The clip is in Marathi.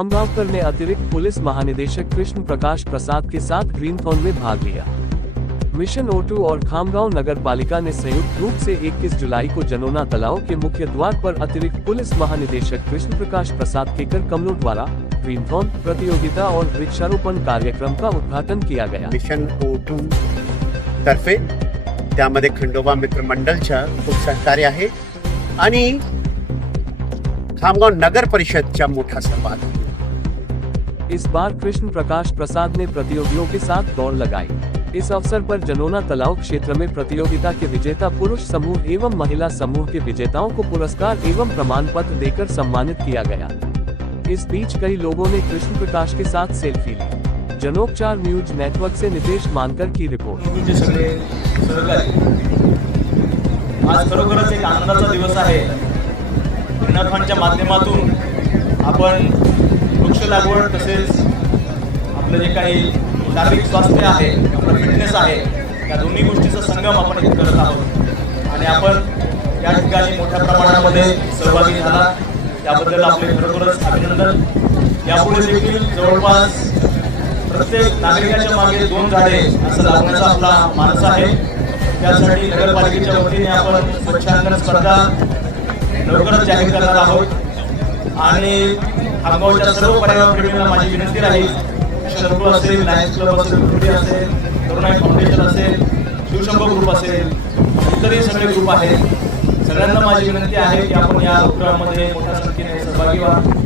खामगांवकर ने अतिरिक्त पुलिस महानिदेशक कृष्ण प्रकाश प्रसाद के साथ ग्रीनथॉन में भाग लिया। मिशन O2 और खामगांव नगर पालिका ने संयुक्त रूप से 21 जुलाई को जनोना तालाब के मुख्य द्वार पर अतिरिक्त पुलिस महानिदेशक कृष्ण प्रकाश प्रसाद केकर कमलों द्वारा ग्रीनथॉन प्रतियोगिता और वृक्षारोपण कार्यक्रम का उद्घाटन किया गया। मिशन O2 तर्फे त्यामध्ये खंडोबा मित्र मंडळच्या खूप सहकार्य आहे आणि खामगांव नगर परिषदचा मोठा सहभाग आहे। इस बार कृष्ण प्रकाश प्रसाद ने प्रतियोगियों के साथ दौड़ लगाई। इस अवसर पर जनोना तालाब क्षेत्र में प्रतियोगिता के विजेता पुरुष समूह एवं महिला समूह के विजेताओं को पुरस्कार एवं प्रमाण पत्र देकर सम्मानित किया गया। इस बीच कई लोगों ने कृष्ण प्रकाश के साथ सेल्फी ली। जनोपचार न्यूज नेटवर्क से नितेश मानकर की रिपोर्ट। आज खरोखरच एक आनंदाचा दिवस आहे। ग्रीनथॉनच्या माध्यमातून आपण वृक्ष लागवड तसेच आपलं जे काही शारीरिक स्वास्थ्य आहे, आपलं फिटनेस आहे, या दोन्ही गोष्टीचा संगम आपण इथे करत आहोत आणि आपण या ठिकाणी मोठ्या प्रमाणामध्ये सहभागी झाला त्याबद्दल आपले खरोखरच अभिनंदन। यापुढे देखील जवळपास प्रत्येक नागरिकाच्या मागे 2 झाडे असं लावण्याचा आपला मानस आहे। त्यासाठी नगरपालिकेच्या वतीने आपण स्वच्छांकन स्पर्धा लवकरच जाहीर करणार आहोत आणि खामगावच्या सर्व पर्यावरणप्रेमींना माझी विनंती राहील, शरद असेल, लायन्स क्लब असेल, तरुणाई फाउंडेशन असेल, शिवशंभो ग्रुप असेल, इतरही सगळे ग्रुप आहेत, सगळ्यांना माझी विनंती आहे की आपण या उपक्रमामध्ये मोठ्या संख्येने सहभागी व्हा।